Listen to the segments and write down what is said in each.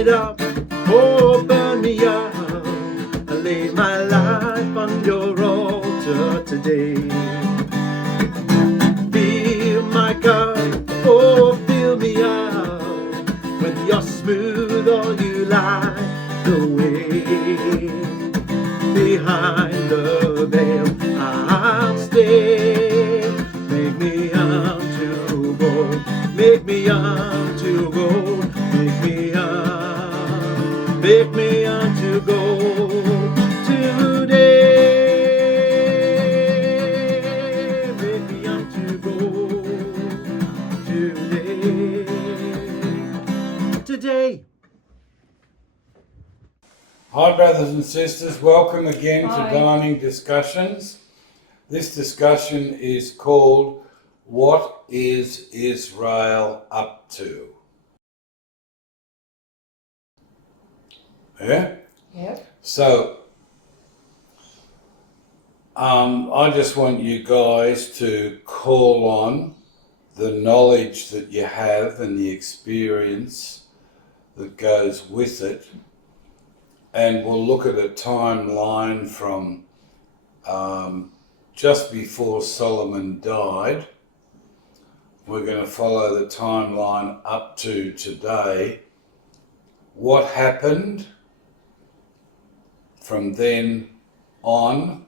it up, oh burn me up. I lay my life on your altar today. Fill my cup, oh fill me up with your smooth oil, you light the way. Behind the veil I'll stay. Make me young to gold, make me young to gold, make me young to gold today. Make me young to gold today. Hi brothers and sisters, welcome again to Dining Discussions. This discussion is called, What is Israel Up to? Yeah? Yeah. So, I just want you guys to call on the knowledge that you have and the experience that goes with it. And we'll look at a timeline from just before Solomon died. We're going to follow the timeline up to today. What happened from then on,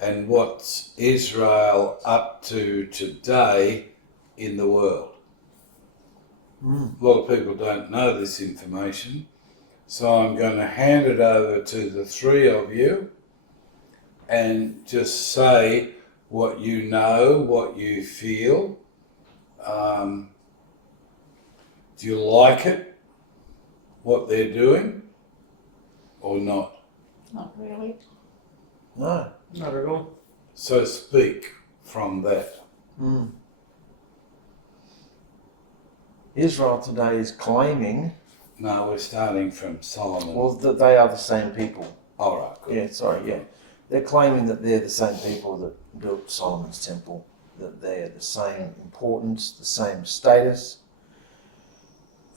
and what's Israel up to today in the world. A lot of people don't know this information. So I'm going to hand it over to the three of you and just say what you know, what you feel. Do you like it, what they're doing, or not? Not really. No, not at all. So speak from that. Israel today is claiming, No, we're starting from Solomon. well, that they are the same people. All right, good. Yeah, sorry, yeah. They're claiming that they're the same people that built Solomon's temple, that they're the same importance, the same status.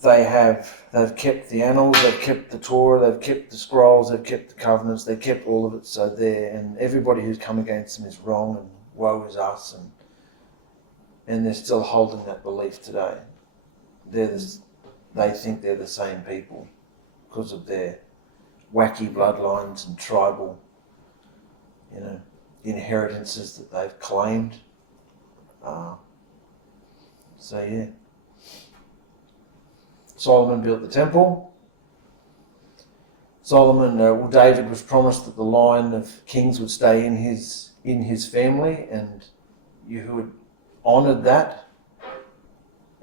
They've kept the annals, they've kept the Torah, they've kept the scrolls, they've kept the covenants, they've kept all of it. So and everybody who's come against them is wrong, and woe is us, and they're still holding that belief today. They think they're the same people because of their wacky bloodlines and tribal, inheritances that they've claimed. So yeah. Solomon built the temple. David was promised that the line of kings would stay in his family, and Yahuah honoured that.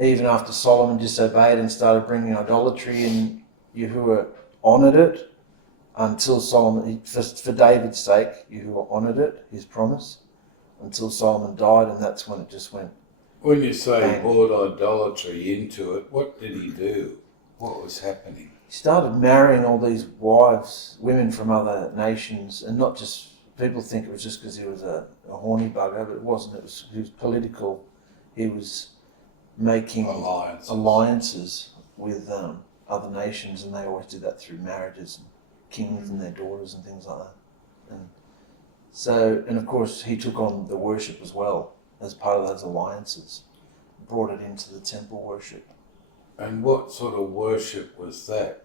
Even after Solomon disobeyed and started bringing idolatry, and Yahuah honoured it until Solomon, for David's sake, Yahuah honoured it, his promise, until Solomon died, and that's when it just went. When you say he brought idolatry into it, what did he do? What was happening? He started marrying all these women from other nations, and not just, people think it was just because he was a horny bugger, but it wasn't. He was political. He was making alliances with other nations, and they always did that through marriages, and kings and their daughters and things like that. And of course he took on the worship as well as part of those alliances, brought it into the temple worship. And what sort of worship was that?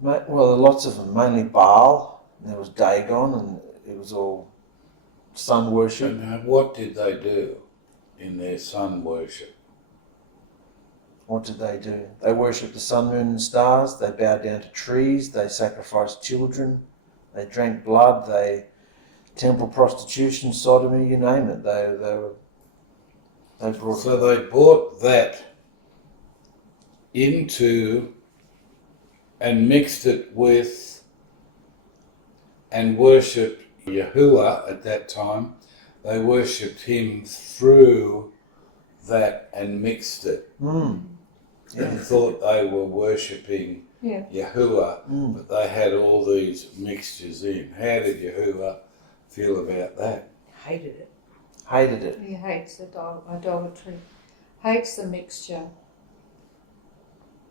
Well, lots of them, mainly Baal, and there was Dagon, and it was all sun worship. And what did they do in their sun worship? What did they do? They worshipped the sun, moon and stars. They bowed down to trees. They sacrificed children. They drank blood. They temple prostitution, sodomy, you name it. They brought that into and mixed it with and worshipped Yahuah at that time. They worshipped him through that and mixed it. And thought they were worshipping Yahuah, but they had all these mixtures in. How did Yahuah feel about that? Hated it. Hated it. He hates the idolatry. Hates the mixture.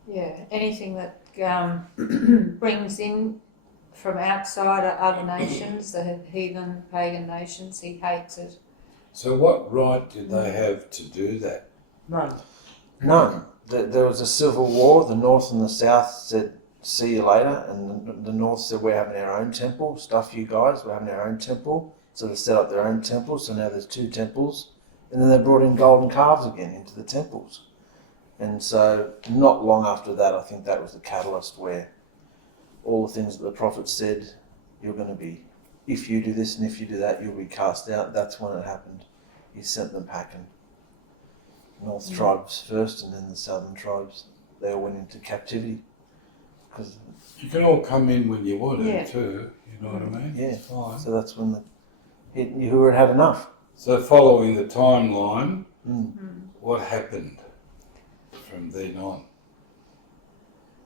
Yeah, anything that brings in from outside other nations, the heathen pagan nations. He hates it. So what right did they have to do that? None. None. There was a civil war. The North and the South said, "See you later," and the North said, "We're having our own temple. Stuff you guys. We're having our own temple." So they set up their own temple. So now there's 2 temples, and then they brought in golden calves again into the temples. And so not long after that, I think that was the catalyst where all the things that the prophet said, "You're going to be, if you do this and if you do that, you'll be cast out." That's when it happened. He sent them packing. North tribes first, and then the southern tribes. They all went into captivity. Because You can all come in when you want Yeah. to too, you know what I mean? Yeah. It's fine. so that's when Yahuah had enough. So following the timeline, Mm. what happened from then on?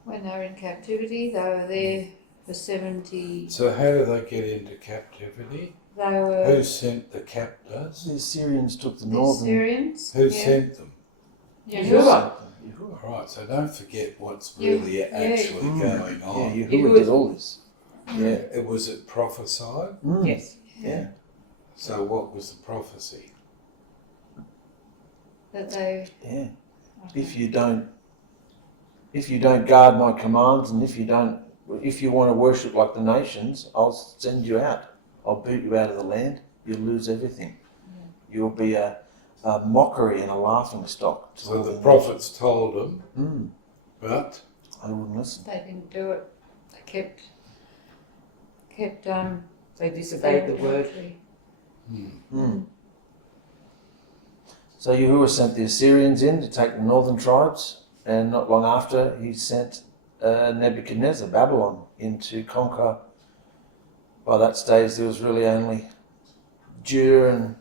When they were in captivity, they were there for 70. So how do they get into captivity? They were Who sent the captors? The Assyrians took the the northern. Syrians. Who sent them? Yahuah. Yahuah. Right, so don't forget what's Yeah, really yeah. actually going Yeah, on. Yahuah did all this. Yeah. It was it prophesied? Mm. Yes. Yeah. So what was the prophecy? That they. Yeah. If you don't guard my commands, and if you want to worship like the nations, I'll send you out. I'll boot you out of the land. You'll lose everything. You'll be a mockery and a laughing stock. To So all the nations. prophets told them, Mm. but I wouldn't listen. They didn't do it. They kept. They disobeyed the word. Mm. So Yahuah sent the Assyrians in to take the northern tribes, and not long after he sent Nebuchadnezzar, Babylon, in to conquer. By that stage there was really only Judah and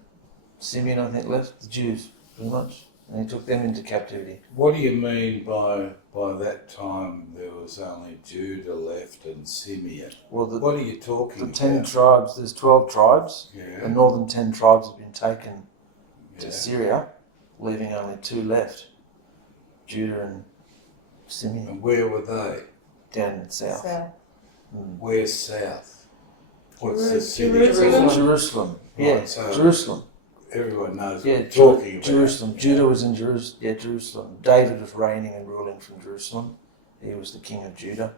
Simeon, I think, left, the Jews, pretty much. And he took them into captivity. what do you mean by that time there was only Judah left and Simeon? Well, What are you talking the about? 10 tribes, there's 12 tribes. The Yeah, northern 10 tribes have been taken to yeah. Syria, leaving only 2 left, Judah and Simeon, And where were they? down in the south. So, Where's south? What's the city? Jerusalem. Jerusalem. Yeah, Right, so- Jerusalem. Everyone knows Yeah, what you're talking about. Jerusalem. Judah was in Jerusalem. Yeah, Jerusalem. David was reigning and ruling from Jerusalem. He was the king of Judah.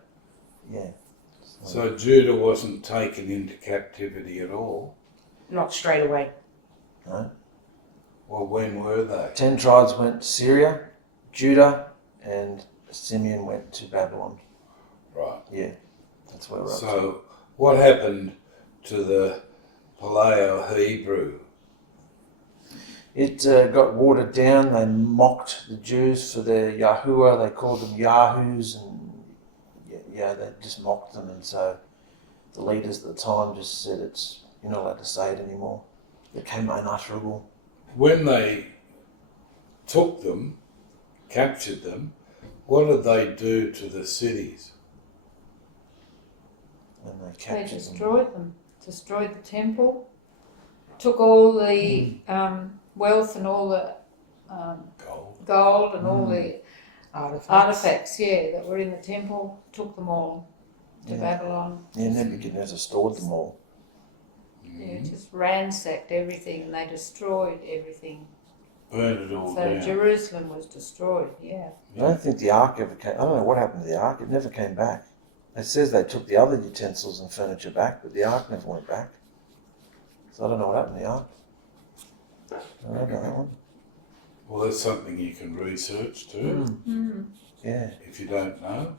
Yeah. So Judah wasn't taken into captivity at all. Not straight away. No. Well, when were they? 10 tribes went to Syria, Judah, and Simeon went to Babylon. Right. Yeah, that's where we're up to. So what happened to the Paleo-Hebrew? It got watered down. They mocked the Jews for their Yahuah. They called them Yahoos, and yeah, they just mocked them. And so the leaders at the time just said, you're not allowed to say it anymore. It became unutterable. When they took them, captured them, what did they do to the cities? And they they captured destroyed them. Destroyed the temple. Took all the wealth and all the Gold. gold and all the Artifacts. artifacts, that were in the temple. Took them all to Yeah. Babylon. them. Yeah, Nebuchadnezzar stored them all. Yeah, just ransacked everything, and they destroyed everything. Burned it all So down. Jerusalem was destroyed. Yeah. I don't think the ark ever came. I don't know what happened to the ark. It never came back. It says they took the other utensils and furniture back, but the ark never went back. So I don't know what happened to the ark. I don't know about that one. Well, that's something you can research too, Yeah. if you don't know.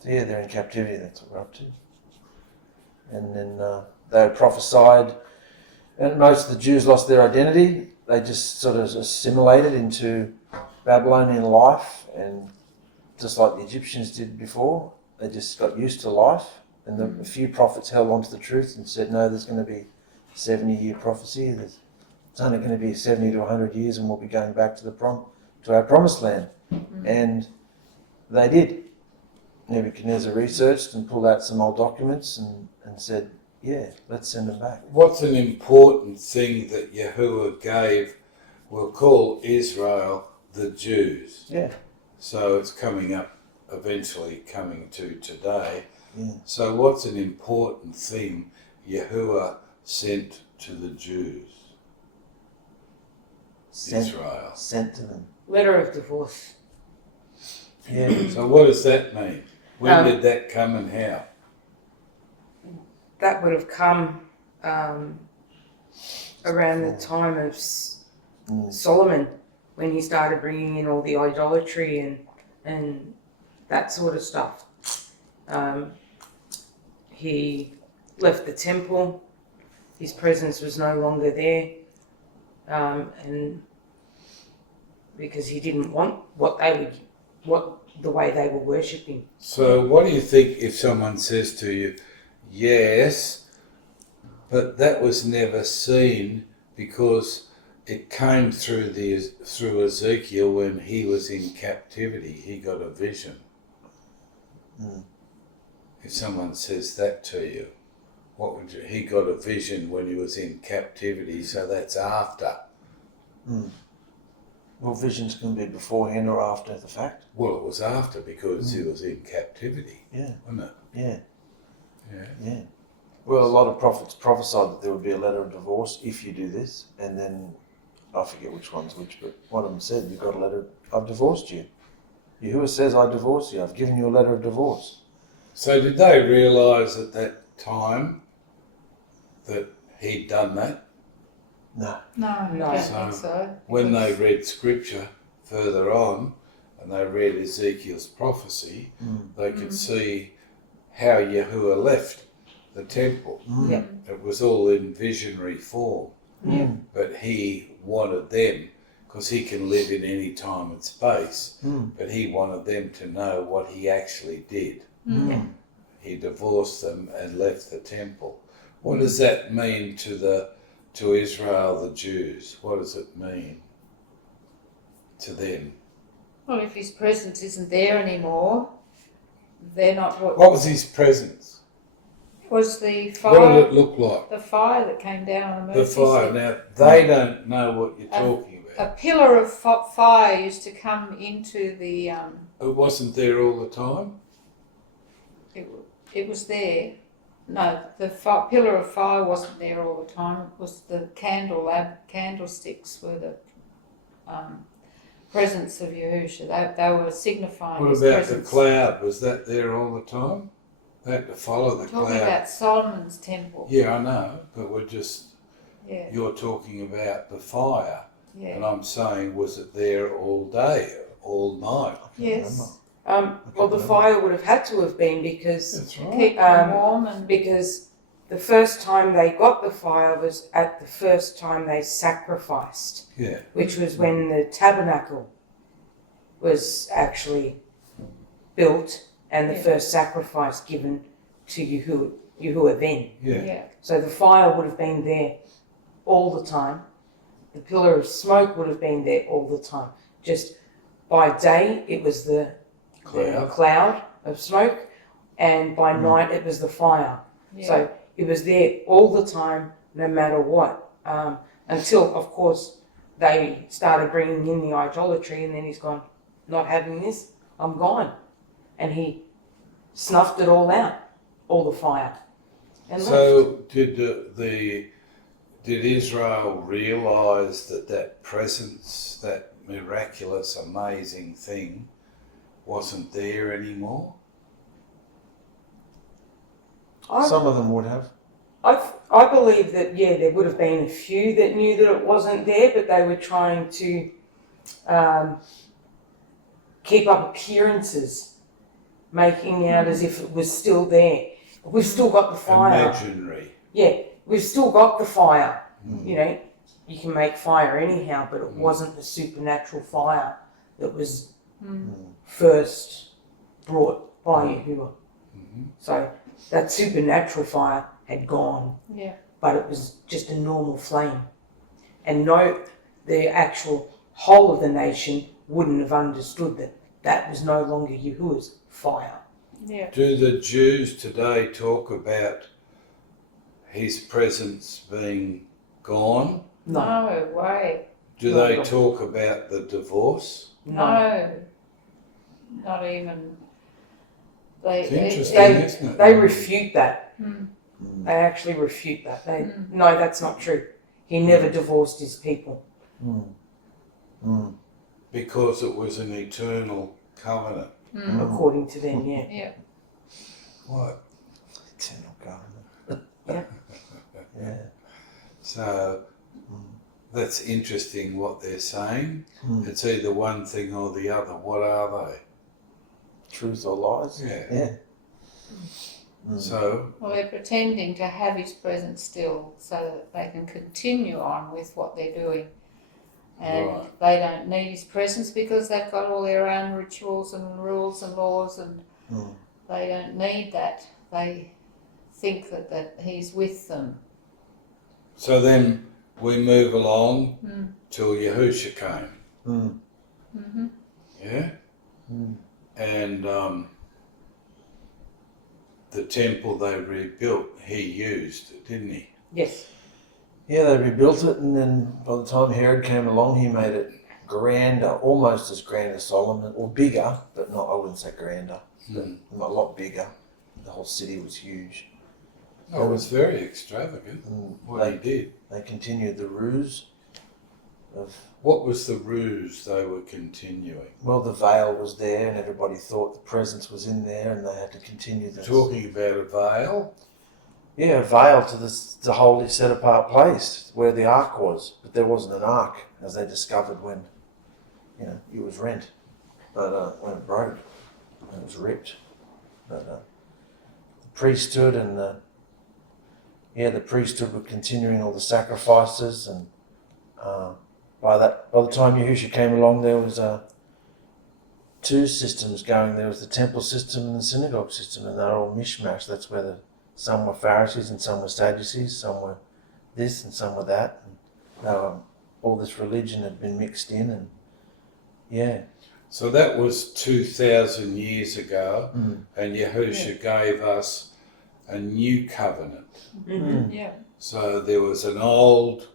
So yeah, they're in captivity. That's what we're up to. And then they prophesied, and most of the Jews lost their identity. They just sort of assimilated into Babylonian life, and just like the Egyptians did before, they just got used to life. And a few prophets held on to the truth and said, no, there's going to be a 70-year prophecy. It's only going to be 70 to 100 years, and we'll be going back to our promised land. And they did. Nebuchadnezzar researched and pulled out some old documents and said, yeah, let's send them back. What's an important thing that Yahuah gave, we'll call Israel the Jews. Yeah. So it's coming up, eventually coming to today. Yeah. So what's an important thing Yahuah sent to the Jews? Israel. Sent to them. Letter of divorce. Yeah. So what does that mean? When did that come and how? That would have come around the time of Solomon, when he started bringing in all the idolatry and that sort of stuff. He left the temple. His presence was no longer there, and because he didn't want the way they were worshipping. So what do you think if someone says to you, yes, but that was never seen because it came through Ezekiel when he was in captivity. He got a vision. If someone says that to you, what would you? He got a vision when he was in captivity, so that's after. Well, visions can be beforehand or after the fact. Well, it was after because he was in captivity, Yeah. wasn't it? Yeah. Yeah. Yeah. Well, a lot of prophets prophesied that there would be a letter of divorce if you do this, and then I forget which one's which, but one of them said, "You've got a letter. I've divorced you." Yahuah says, "I divorce you. I've given you a letter of divorce." So did they realise at that time that he'd done that? No. No, I No. don't think so. When they read scripture further on and they read Ezekiel's prophecy, they could see how Yahuah left the temple. Yeah. It was all in visionary form. Yeah. But he wanted them, because he can live in any time and space, but he wanted them to know what he actually did. He divorced them and left the temple. What does that mean to Israel, the Jews? What does it mean to them? Well, if his presence isn't there anymore, they're not what What was his presence? was the What did fire. it look like? The fire that came down on The Moses. fire. Now, they don't know what you're talking about. A pillar of fire used to come into the. It wasn't there all the time? It was there. No, the pillar of fire wasn't there all the time. It was the candlesticks were the presence of Yahusha. They were signifying What his about presence. the cloud? Was that there all the time? They had to follow the Talking cloud. about Solomon's temple. Yeah, I know, but Yeah. you're talking about the fire, Yeah. and I'm saying, was it there all day, all night? Yes. Well, the fire would have had to have been because That's right. Keep them warm and because the first time they got the fire was at the first time they sacrificed, Yeah. which was when the tabernacle was actually built and the Yeah. first sacrifice given to Yahuah then. Yeah. yeah. So the fire would have been there all the time. The pillar of smoke would have been there all the time. Just by day it was the cloud of smoke, and by night it was the fire. Yeah. So it was there all the time, no matter what. Until, of course, they started bringing in the idolatry, and then he's gone, not having this, I'm gone. And he snuffed it all out, all the fire. And left. So did Israel realise that presence, that miraculous, amazing thing, wasn't there anymore? Some of them would have. I believe that, yeah, there would have been a few that knew that it wasn't there, but they were trying to keep up appearances, making out as if it was still there. We've still got the fire. Imaginary. Yeah, we've still got the fire. You know, you can make fire anyhow, but it wasn't the supernatural fire that was first brought by Yahuah. So that supernatural fire had gone, Yeah. but it was just a normal flame. And the actual whole of the nation wouldn't have understood that that was no longer Yahuah's fire. Yeah. Do the Jews today talk about his presence being gone? No way. Do No, they no. talk about the divorce? No. not even. It's They, interesting, isn't it? They refute that. Mm. They actually refute that. No, that's not true. He never divorced his people. Because it was an eternal covenant. According to them, yeah. Yeah. What? Eternal government. Yeah. Yeah. So that's interesting what they're saying. It's either one thing or the other. What are they? Truth or lies? Yeah. Yeah. So, Well, they're pretending to have his presence still so that they can continue on with what they're doing. And Right. they don't need his presence because they've got all their own rituals and rules and laws, and they don't need that. They think that he's with them. so then we move along till Yahusha came. Yeah? And the temple they rebuilt, he used, didn't he? Yes. Yeah, they rebuilt it, and then by the time Herod came along, he made it grander, almost as grand as Solomon, or bigger, but not, I wouldn't say grander, but a lot bigger. The whole city was huge. Oh, it was very extravagant what he did. They continued the ruse of, What was the ruse they were continuing? well, the veil was there, and everybody thought the presence was in there, and they had to continue this. Talking about a veil? Yeah, a veil to the holy set apart place where the ark was, but there wasn't an ark, as they discovered when, it was rent, but when it broke, it was ripped. But the priesthood and the priesthood were continuing all the sacrifices, and by the time Yahusha came along, there was two systems going. There was the temple system and the synagogue system, and they're all mishmash. That's where some were Pharisees and some were Sadducees, some were this and some were that. And all this religion had been mixed in, and yeah. So that was 2,000 years ago, and Yahusha gave us a new covenant. Yeah. So there was an old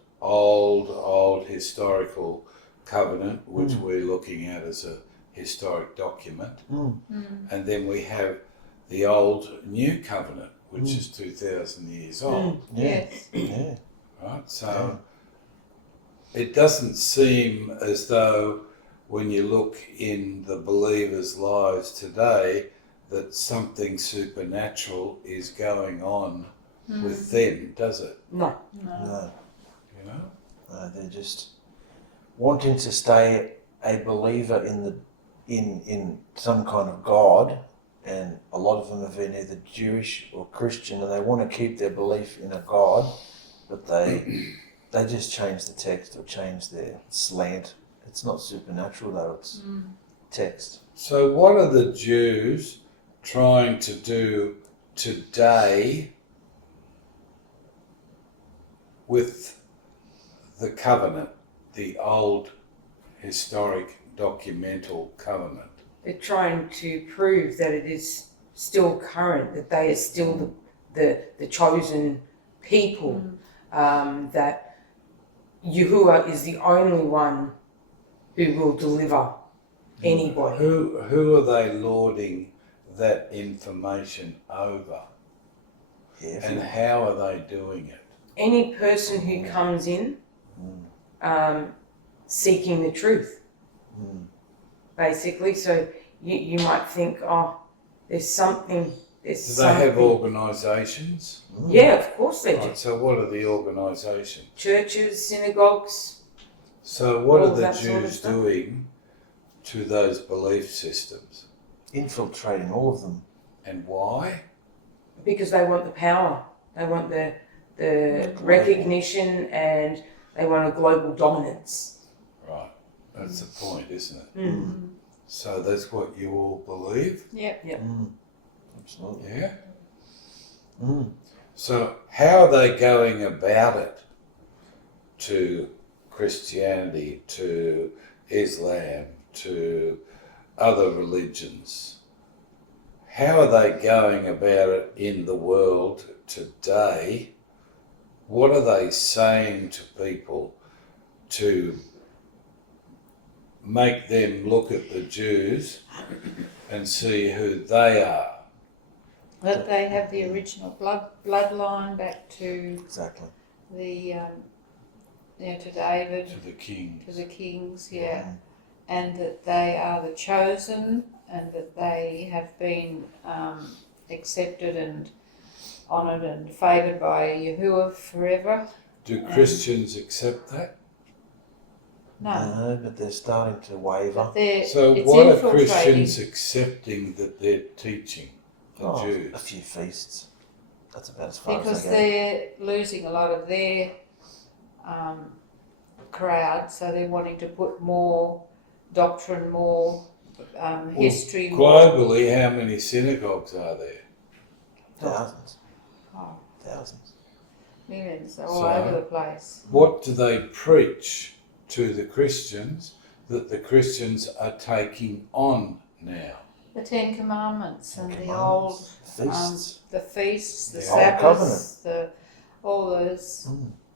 historical covenant, which we're looking at as a historic document. And then we have the old new covenant, which is 2,000 years old. Yes. Yeah. Right? So it doesn't seem as though when you look in the believers' lives today that something supernatural is going on with them, does it? No. No. You know? No, they're just wanting to stay a believer in some kind of God, and a lot of them have been either Jewish or Christian, and they want to keep their belief in a God, but they just change the text or change their slant. It's not supernatural though, it's text. So what are the Jews trying to do today with the covenant, the old historic documental covenant? They're trying to prove that it is still current, that they are still the chosen people, that Yahuah is the only one who will deliver anybody. Who are they lording that information over? Yeah, And how are they doing it? Any person who comes in seeking the truth, basically. So you might think, there's something. Do they have organisations? Yeah, of course they do. Right, so what are the organisations? Churches, synagogues. So what All are the that sort of Jews stuff. doing to those belief systems? infiltrating all of them. And why? Because they want the power. They want the recognition, and they want a global dominance. Right, that's the point, isn't it? So that's what you all believe? Yep. Absolutely. Yeah? So how are they going about it to Christianity, to Islam, to other religions? How are they going about it in the world today? What are they saying to people to make them look at the Jews and see who they are. That they have the original bloodline back to Exactly. the to David, To the king. to the kings, yeah, and that they are the chosen, and that they have been accepted and honoured and favoured by Yahuah forever. Do Christians accept that? No, But they're starting to waver. but So it's what are infiltrating. Christians accepting that they're teaching the Oh, Jews? a few feasts. That's about as far Because as they go. they're losing a lot of their crowd, so they're wanting to put more doctrine, more history, more. Globally, how many synagogues are there? Thousands. Oh, Thousands. millions, they're all So- over the place. What do they preach to the Christians that the Christians are taking on now? The Ten Commandments and the Commandments, old, feasts. the feasts, the The Old Sabbaths, all those.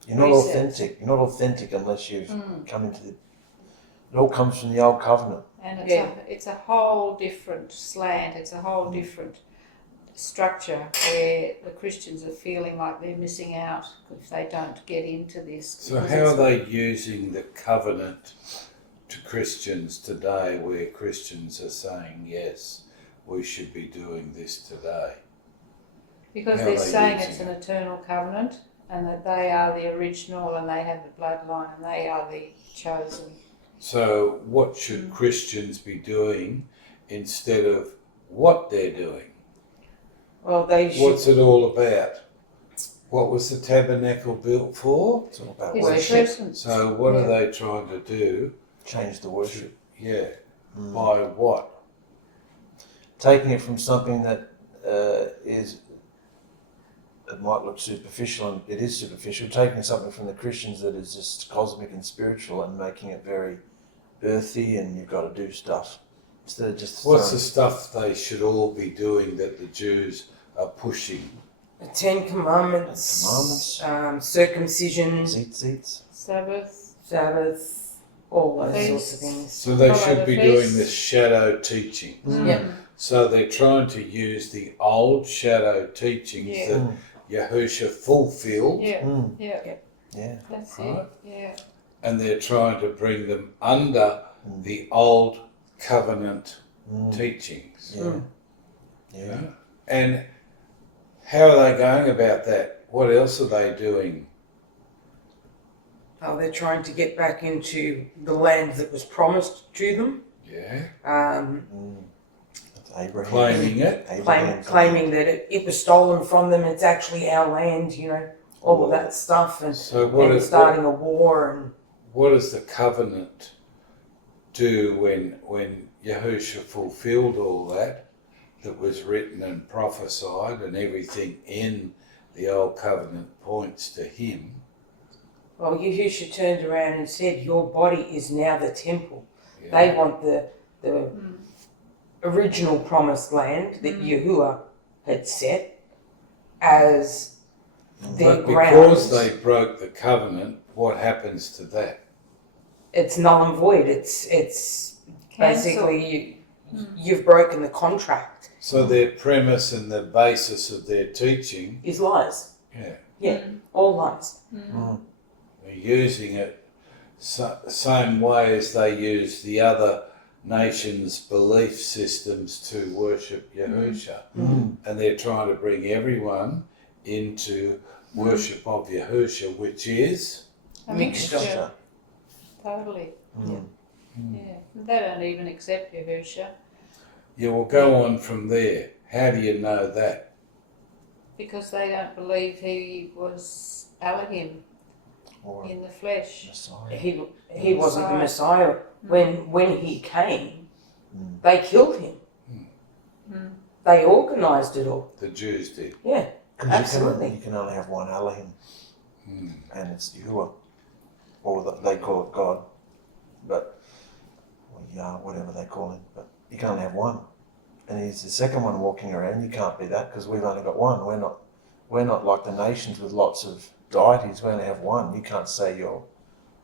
You're not precepts. authentic. You're not authentic unless you've come into the. It all comes from the old covenant. And Yeah. it's a whole different slant. It's a whole different structure where the Christians are feeling like they're missing out if they don't get into this. So because how are it's- they using the covenant to Christians today, where Christians are saying, yes, we should be doing this today? Because how they're are they saying using it's an it? eternal covenant and that they are the original and they have the bloodline and they are the chosen. So what should Christians be doing instead of what they're doing? Well, they should. What's it all about? What was the tabernacle built for? It's all about His worship. presence. So what Yeah. are they trying to do? Change the worship. Yeah, by what? Taking it from something that is. It might look superficial, and it is superficial. Taking something from the Christians that is just cosmic and spiritual, and making it very earthy, and you've got to do stuff instead of just. What's the stuff they should all be doing that the Jews are pushing? The Ten Commandments, circumcision, Seats. Sabbath. Sabbath, all those sorts Feasts. of things. So they Follow should the be feast. doing this shadow teaching. Yeah. So they're trying to use the old shadow teachings Yeah. that Yahusha fulfilled, Yeah, Yeah. that's Right. it. Yeah. and they're trying to bring them under the old covenant teachings. Yeah. Yeah. And how are they going about that? What else are they doing? Oh, they're trying to get back into the land that was promised to them. Yeah. That's Abraham. Claiming it. Abraham's Claiming that it was stolen from them. It's actually our land. All of that stuff, and, So what and is starting a war and. what does the covenant do when Yahusha fulfilled all that was written and prophesied, and everything in the old covenant points to him? Well, Yahusha turned around and said, "Your body is now the temple." Yeah. They want the original promised land that Yahuah had set as their But grounds. because they broke the covenant, what happens to that? It's null and void. It's Cancel. basically you've broken the contract. So their premise and the basis of their teaching, Is lies. yeah, All lies. they're using it same way as they use the other nations' belief systems to worship Yahusha. And they're trying to bring everyone into worship of Yahusha, which is A Mixture. mixture. Totally. Yeah. They don't even accept Yahusha yeah. We'll go on from there. How do you know that? because they don't believe he was Elohim Or in the flesh. Messiah. He wasn't the Messiah. When he came, they killed him. They organised it all. The Jews did. Yeah. Because Absolutely. you can only have one Elohim, and it's Yahuah, or they call it God, but or Yah, whatever they call him. But you can only have one, and he's the second one walking around. You can't be that because we've only got one. We're not like the nations with lots of deities. We only have one. You can't say you're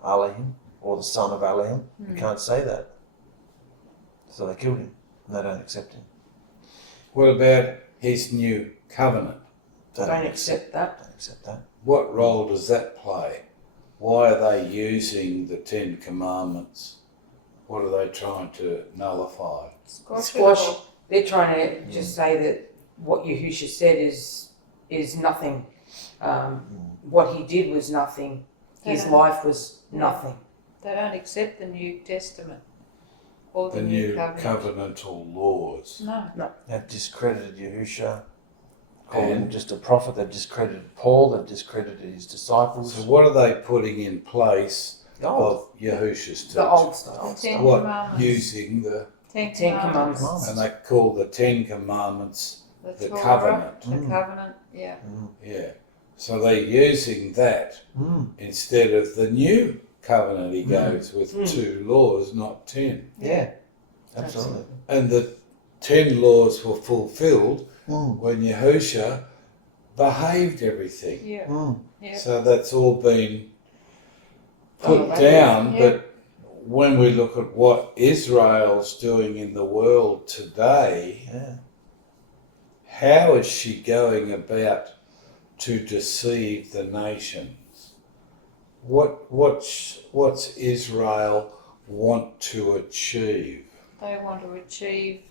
Elohim or the son of Elohim. You can't say that. So they killed him. They don't accept him. What about his new covenant? They Don't accept that. Don't accept that. What role does that play? Why are they using the 10 Commandments? What are they trying to nullify? Squash. They're trying to just say that what Yahusha said is nothing. What he did was nothing. His life was nothing. They don't accept the New Testament or The new covenantal laws. No. They've discredited Yahusha, called him just a prophet. They've discredited Paul. They've discredited his disciples. So what are they putting in place of Yahusha's teaching? The old stuff. The 10 What? Commandments. Using the... 10 Ten Commandments. Commandments. And they call the 10 Commandments the Torah, covenant. The covenant, yeah. Yeah. So they're using that instead of the new covenant he goes with 2 laws, not 10. Yeah, absolutely. And the 10 laws were fulfilled when Yahusha behaved everything. Yeah. Yeah. So that's all been put Oh, down, yeah. but when we look at what Israel's doing in the world today, how is she going about to deceive the nations? What's Israel want to achieve? They want to achieve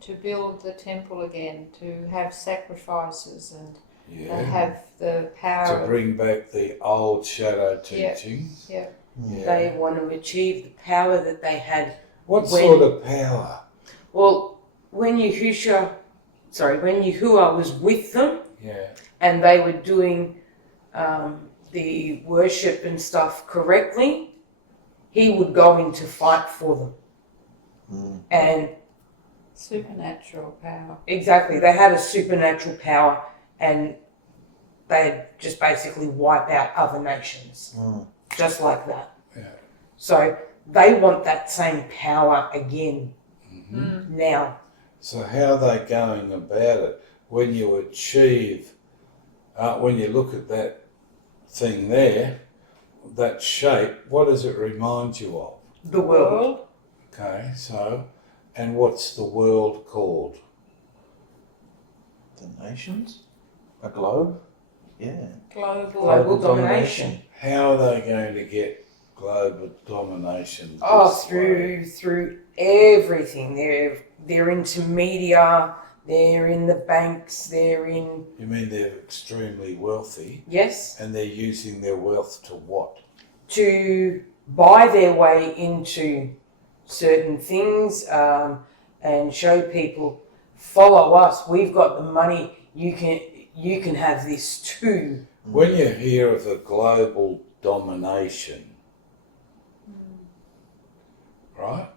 to build the temple again, to have sacrifices and they have the power To bring back the old shadow teaching. Yeah. They want to achieve the power that they had. What sort of power? Well, when Yahuwah was with them Yeah. and they were doing the worship and stuff correctly, he would go in to fight for them. And Supernatural power. exactly, they had a supernatural power and they'd just basically wipe out other nations. Just like that. Yeah. So they want that same power again now. So how are they going about it? When you achieve, when you look at that thing there, that shape, what does it remind you of? The world. Okay, so, and what's the world called? The nations? A globe? Yeah. Global domination. How are they going to get global domination? Oh, this way? through everything. They're into media, they're in the banks, they're in... You mean they're extremely wealthy Yes, and they're using their wealth to what? to buy their way into certain things and show people, follow us, we've got the money, you can have this too. When you hear of a global domination, right?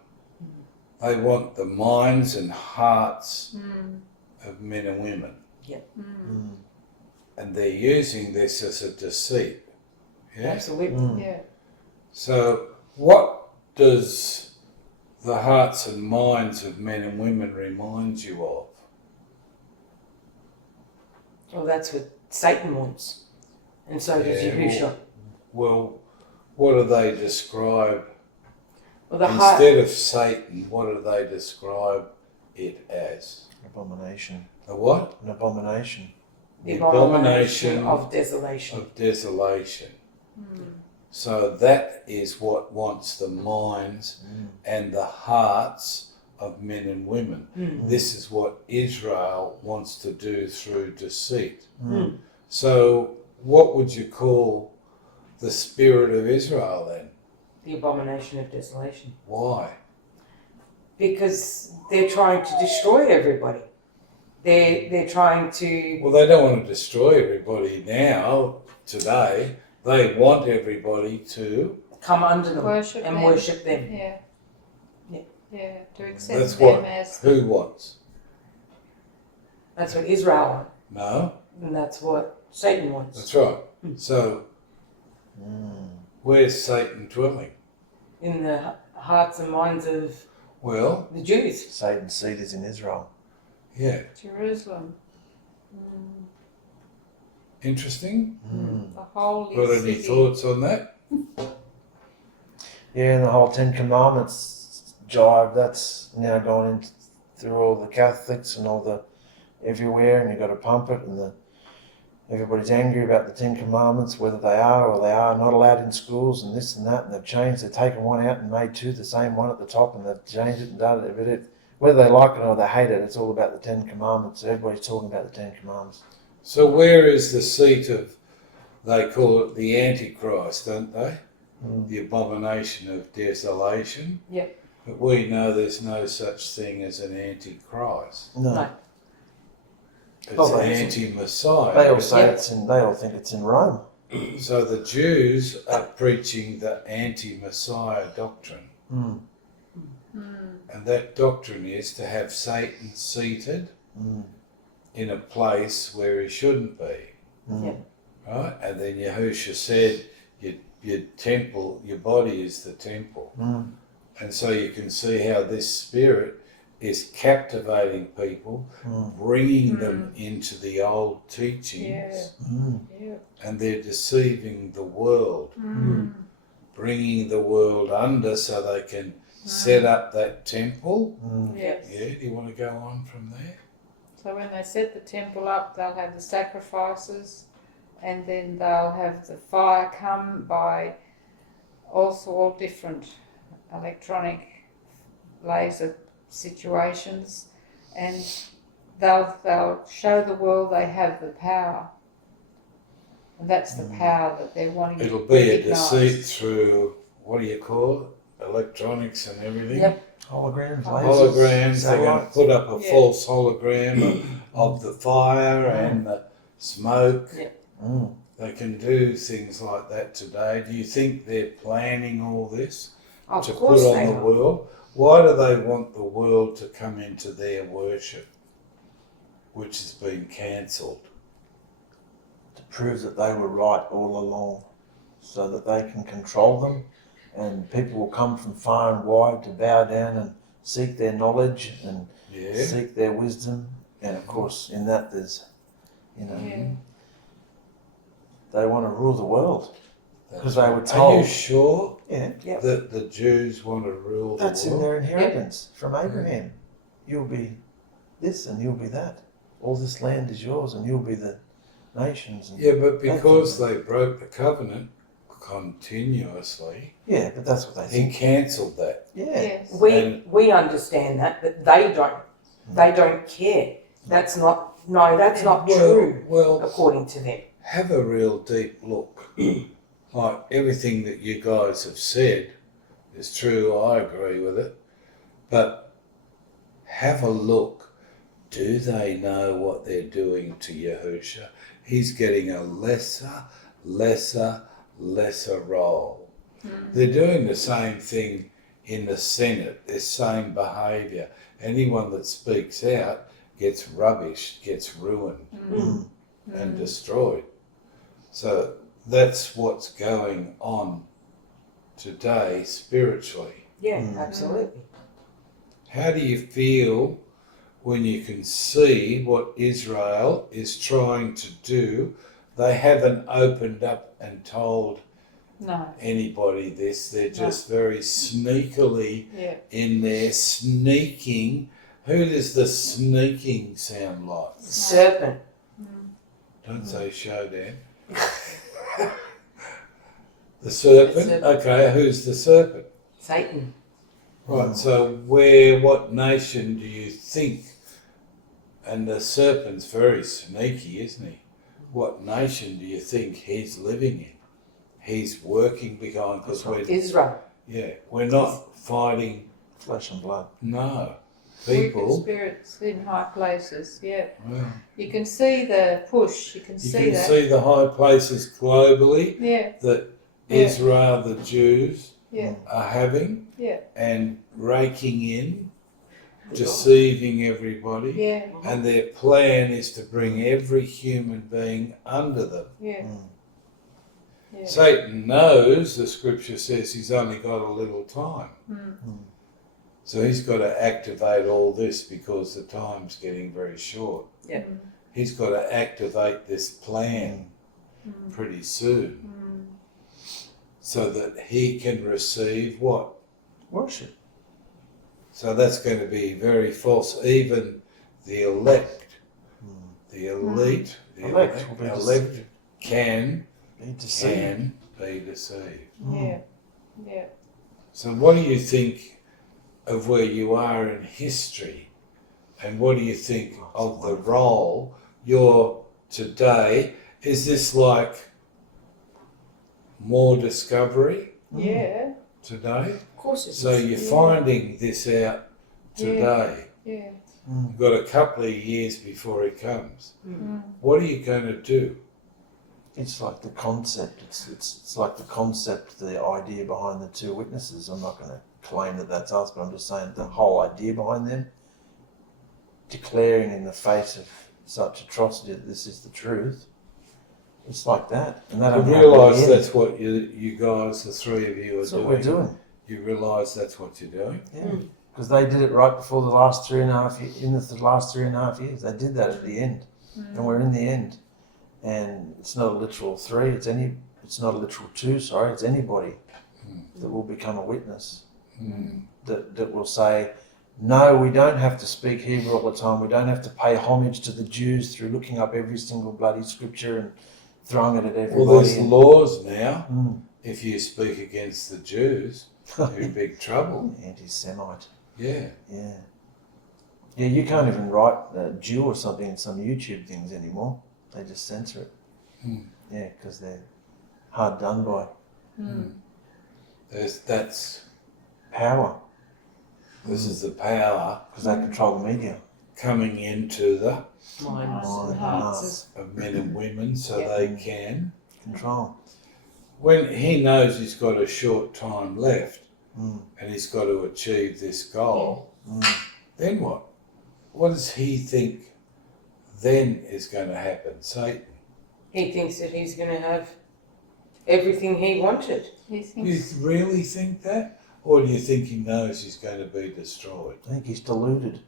They want the minds and hearts of men and women. And they're using this as a deceit. Yeah? Absolutely. Yeah. So what does the hearts and minds of men and women remind you of? Well, that's what Satan wants. And so does Yahushua. Well, what do they describe? Well, the heart... Instead of Satan, what do they describe it as? Abomination. A what? An abomination. The abomination of desolation. Of desolation. So that is what wants the minds and the hearts of men and women. This is what Israel wants to do through deceit. So what would you call the spirit of Israel then? The abomination of desolation. Why? Because they're trying to destroy everybody. They're trying to... Well, they don't want to destroy everybody now, today. They want everybody to... come under them Worship and them. worship them. Yeah. Yeah. Yeah. To accept That's them what, as who wants? That's what Israel wants. No, And that's what Satan wants. that's right. So, where's Satan dwelling? In the hearts and minds of Well, the Jews. Satan's seed is in Israel. yeah. Jerusalem. Interesting. The holy Got any city. thoughts on that? Yeah, and the whole 10 Commandments jive, that's now gone into through all the Catholics and all the everywhere, and you've got to pump it, and everybody's angry about the 10 Commandments, whether they are or they are not allowed in schools, and this and that, and they've taken one out and made two, the same one at the top, and they've changed it and done it. But whether they like it or they hate it, it's all about the 10 Commandments. Everybody's talking about the 10 Commandments. So where is the seat of, they call it the Antichrist, don't they? The abomination of desolation. Yep. But we know there's no such thing as an Antichrist. No. It's Oh, an they- anti-Messiah. They all say they all think it's in Rome. So the Jews are preaching the anti-Messiah doctrine. And that doctrine is to have Satan seated in a place where he shouldn't be. Right? And then Yahusha said, your temple, your body is the temple. And so you can see how this spirit is captivating people, bringing them into the old teachings, and they're deceiving the world, bringing the world under so they can set up that temple. Yes. Yeah, do you want to go on from there? So when they set the temple up, they'll have the sacrifices, and then they'll have the fire come by also all different electronic laser situations, and they'll show the world they have the power, and that's the power that they're wanting It'll to be a recognise. deceit through, what do you call it, electronics and everything. Holograms, Holograms, they're going to put up a Yeah. false hologram of the fire and the smoke. They can do things like that today. Do you think they're planning all this Of to put course on they the are. world? Why do they want the world to come into their worship, which has been cancelled? To prove that they were right all along, so that they can control them, and people will come from far and wide to bow down and seek their knowledge and Yeah. seek their wisdom. And of course, in that there's, they want to rule the world because they were Are told. you sure Yeah, that the Jews want to rule the that's in world? their inheritance from Abraham. You'll be this and you'll be that. All this land is yours, and you'll be the nations. And Yeah, but because they broke the covenant continuously, yeah, but that's what they he think. cancelled that. Yeah. Yes. We understand that, but they don't. They don't care. That's not true, Well, according to them. have a real deep look. Like everything that you guys have said is true, I agree with it. But have a look. Do they know what they're doing to Yahusha? He's getting a lesser role. They're doing the same thing in the Senate, the same behaviour. Anyone that speaks out gets rubbished, gets ruined and destroyed. So that's what's going on today spiritually. Yeah, absolutely. How do you feel when you can see what Israel is trying to do? They haven't opened up and told anybody this. They're just very sneakily in there, sneaking. Who does the sneaking sound like? Serpent. Don't say showdown. The serpent? serpent. Okay, who's the serpent? Satan. Right, so what nation do you think, and the serpent's very sneaky, isn't he? What nation do you think he's living in? He's working behind, because Israel. we're not fighting, Flesh and blood. no, Wicked people. spirits in high places, Well, You can see the push, you can you see can that. see the high places globally Yeah, that Israel, the Jews, yeah, are having yeah, and raking in, deceiving everybody. yeah, And their plan is to bring every human being under them. yeah. Yeah. Satan knows, the scripture says, he's only got a little time. So he's got to activate all this because the time's getting very short. Yeah. He's got to activate this plan pretty soon so that he can receive what? Worship. So that's going to be very false. Even the elect, the elite, the elect can Be deceived. be deceived. Yeah. Yeah. So what do you think of where you are in history? And what do you think of the role you're today? Is this like more discovery Yeah. today? Of course it is. So you're finding this out today. Yeah. You've got a couple of years before he comes. Mm. What are you going to do? It's like the concept. It's like the concept, the idea behind the two witnesses. I'm not going to claim that that's us, but I'm just saying the whole idea behind them, declaring in the face of such atrocity that this is the truth. It's like that, and they You don't realise that's what you guys, the three of you, are That's what doing. we're doing. You realise that's what you're doing. Yeah, because they did it right before the last 3.5 years. In the last 3.5 years, they did that at the end, and we're in the end. And it's not a literal 3. It's not a literal 2. Sorry, it's anybody that will become a witness. That will say, no, we don't have to speak Hebrew all the time. We don't have to pay homage to the Jews through looking up every single bloody scripture and throwing it at everybody. Well, there's laws now. If you speak against the Jews, you're in big trouble. Anti-Semite. Yeah. Yeah. Yeah, you can't even write Jew or something in some YouTube things anymore. They just censor it. Yeah, because they're hard done by. That's Power, this is the power because they control the media. coming into the Minds and Hearts. hearts. of men and women, so Yeah. they can. Control. When he knows he's got a short time left Mm. and he's got to achieve this goal, Mm. then what? What does he think then is going to happen? Satan. He thinks that he's going to have everything he wanted. He Do thinks you really think that? Or do you think he knows he's going to be destroyed? I think he's deluded.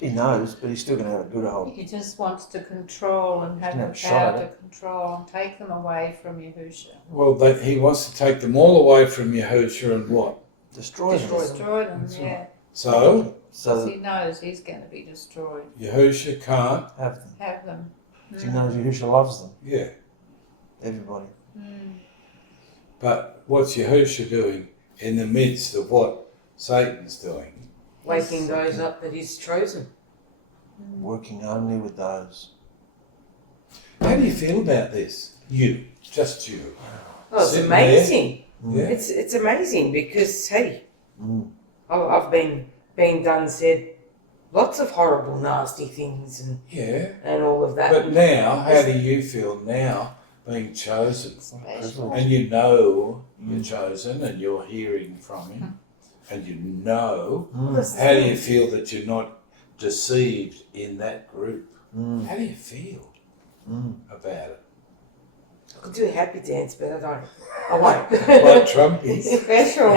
He knows, but he's still going to have a good old. he just wants to control and have Can the have a shot power at to it. control and take them away from Yahusha. Well, he wants to take them all away from Yahusha and what? Destroy Destroy them. them. Destroy them, That's yeah. So, Because So he knows he's going to be destroyed. Yahusha can't. have them. Have them. 'Cause he knows Yahushua loves them. Yeah. Everybody. But what's Yahusha doing in the midst of what Satan's doing? Waking those up that he's chosen. Working only with those. How do you feel about this? You. Just you. Oh, it's Sitting amazing. Yeah. It's amazing because, hey, Mm. I've been done, said lots of horrible, nasty things Yeah. and all of that. But now, how do you feel now being chosen? Special. And you know you're chosen and you're hearing from him. And you know. Mm. How do you feel that you're not deceived in that group? Mm. How do you feel about it? I could do a happy dance, but I don't. I won't. Like Trumpies. Special.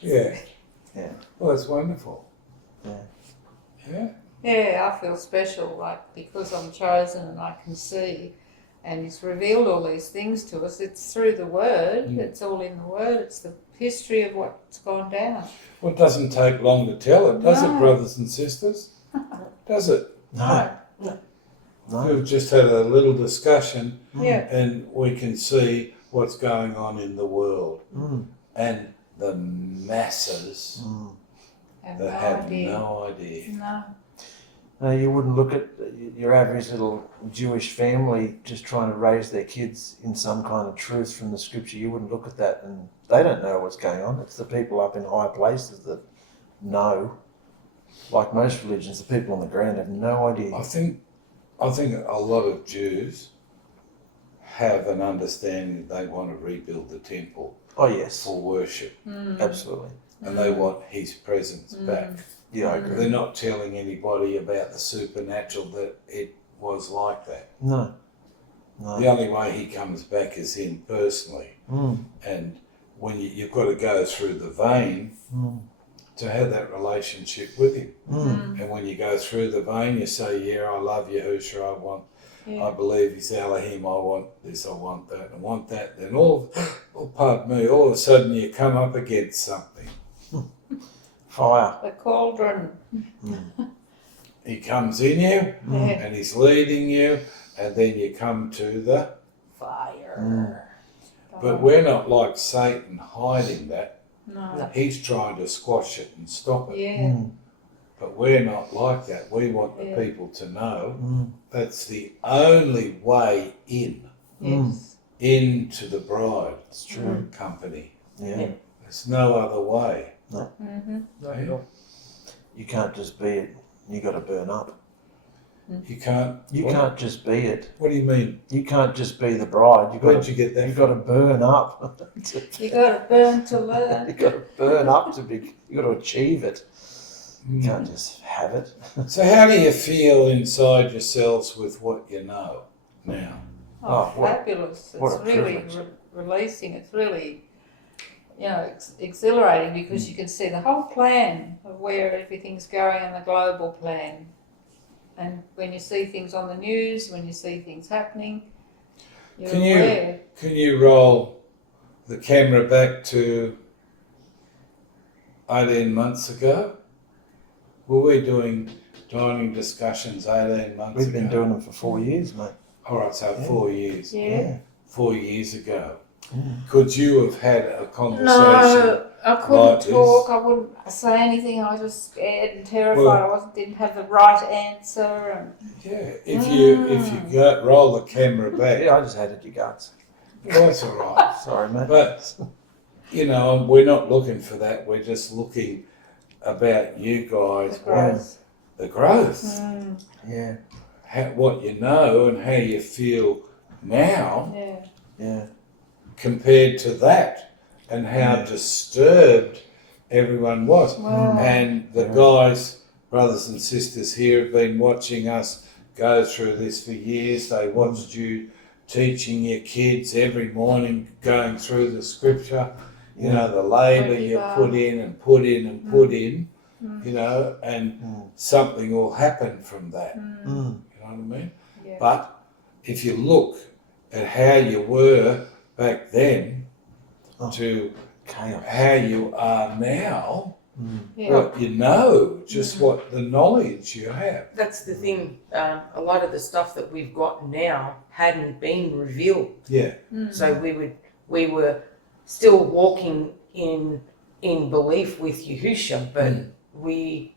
Yeah. Yeah. Well, it's wonderful. Yeah. Yeah. Yeah, I feel special, like, because I'm chosen and I can see. And he's revealed all these things to us. It's through the Word. It's all in the Word. It's the history of what's gone down. Well, it doesn't take long to tell it, does it, No. brothers and sisters? Does it? No. We've No. just had a little discussion Yeah. and we can see what's going on in the world. Mm. And the masses Mm. Have that no have idea. no idea. No. No, you wouldn't look at your average little Jewish family just trying to raise their kids in some kind of truth from the scripture. You wouldn't look at that, and they don't know what's going on. It's the people up in high places that know. Like most religions, the people on the ground have no idea. I think a lot of Jews have an understanding that they want to rebuild the temple Oh yes, for worship absolutely. and they want his presence back. Yeah, I agree. They're not telling anybody about the supernatural that it was like that. No, The no. only way he comes back is him personally. Mm. And when you've got to go through the vein Mm. to have that relationship with him. Mm. And when you go through the vein, you say, yeah, I love Yahusha, Yeah. I believe he's Elohim, I want this, I want that, I want that. Then all of a sudden you come up against something. Fire. the cauldron. He comes in you Yeah. and he's leading you, and then you come to the Fire. But we're not like Satan hiding that. No. He's trying to squash it and stop it. Yeah. But we're not like that. We want the Yeah. people to know that's the only way in, Yes. into the bride It's true. company. Yeah. There's no other way. Mm-hmm. Yeah. You can't just be it. You got to burn up. You can't. You what? can't just be it. What do you mean? You can't just be the bride. Where'd you get that You from? got to burn up. You got to burn to You learn. got to burn up to be. You got to achieve it. You Mm. can't just have it. So how do you feel inside yourselves with what you know now? Oh, Oh, what- fabulous. what It's a really privilege. releasing. It's really, exhilarating because you can see the whole plan of where everything's going and the global plan. And when you see things on the news, when you see things happening, you're Can you- aware. Can you roll the camera back to 18 months ago? Were we doing dining discussions 18 months We've ago? been doing them for 4 years, mate. All right, so 4 years. Yeah. 4 years ago. Mm. Could you have had a conversation? No, I couldn't like this? talk. I wouldn't say anything. I was just scared and terrified. Well- I didn't have the right answer. And Yeah, if you go, roll the camera back, Yeah, I just hated your guts. well, that's all right. Sorry, mate. But, we're not looking for that. We're just looking about you guys, the growth. the growth, Mm, Yeah, what you know and how you feel now yeah. yeah. compared to that, and how Yeah. disturbed everyone was. Wow. And the Yeah. guys, brothers and sisters here, have been watching us go through this for years. They watched you teaching your kids every morning, going through the scripture, the labour you put in and put in and put in, and something will happen from that. Mm. You know what I mean? Yeah. But if you look at how you were back then to Chaos. how you are now, Yeah. what you know, just what the knowledge you have. That's the thing. A lot of the stuff that we've got now hadn't been revealed. Yeah. So we were still walking in belief with Yahusha, but we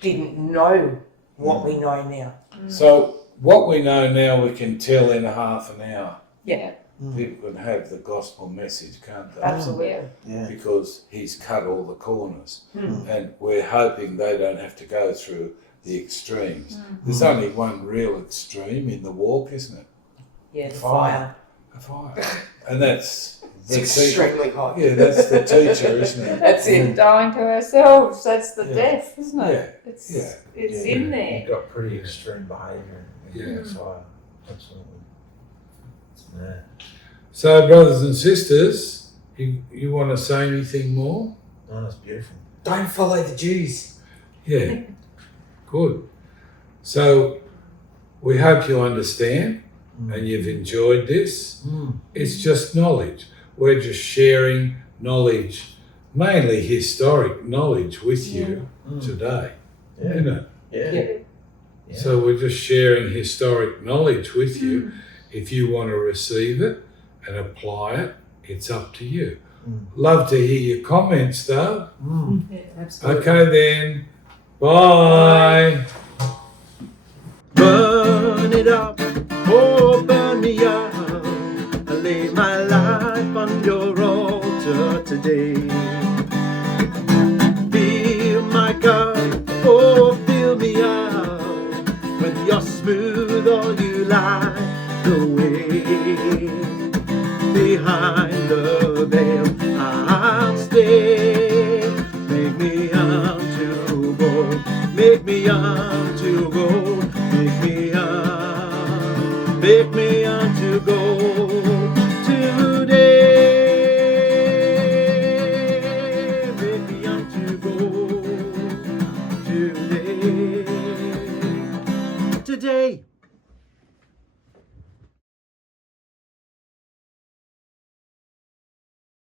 didn't know what we know now. So what we know now, we can tell in a half an hour. Yeah. People can have the gospel message, can't they? Absolutely. Yeah. Because he's cut all the corners. Mm. And we're hoping they don't have to go through the extremes. There's only one real extreme in the walk, isn't it? Yeah, the Fire. fire. A fire. And that's the It's extremely hot. Yeah, that's the teacher, isn't it? That's it. Dying to ourselves. That's the Yeah. death, isn't it? Yeah. It's Yeah. it's Yeah. in there. You've got pretty extreme behaviour. Yeah. Fire. Absolutely. It's mad. So, brothers and sisters, you want to say anything more? No, that's beautiful. Don't follow the Jews. Yeah. Good. So, we hope you understand and you've enjoyed this. It's just knowledge. We're just sharing knowledge, mainly historic knowledge with you today. Yeah. Isn't it? Yeah. Yeah. So we're just sharing historic knowledge with you. If you want to receive it and apply it, it's up to you. Love to hear your comments though. Absolutely. Okay then. Bye. Burn it up. Oh.